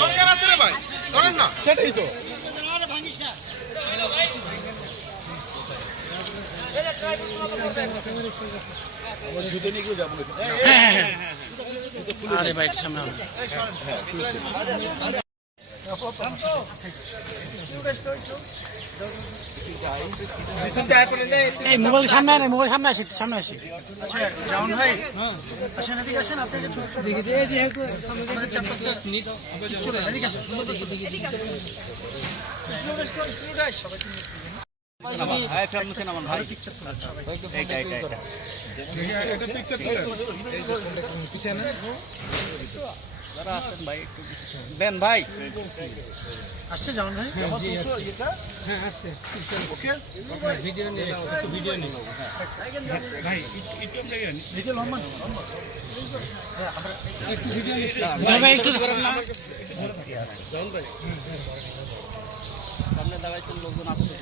দরকার আছে রে ভাই, ধরেন না। সেটাই তো। আরে ভাই সামনে এই মোবাইল সামনে আনে, মোবাইল সামনে আসি, সামনে আসি। আচ্ছা জাউন ভাই আসেন, এদিকে আসেন, আপনাকে ছোট ছোট দেখে যে আমাদের 4-5টা মিনিট চলে এদিকে আসেন, সুন্দর দেখে এদিকে আসেন। দেন ভাই আসছে জামান ভাই, হ্যাঁ আসছে। ওকে ভিডিও নিয়ে একটু ভিডিও নিয়ে ভাই ভিডিও লম্বা একটু ভিডিও নিয়ে ভাই একটু করেন না জামান ভাই। সামনে দাঁড়াইছেন লোকজন আসতে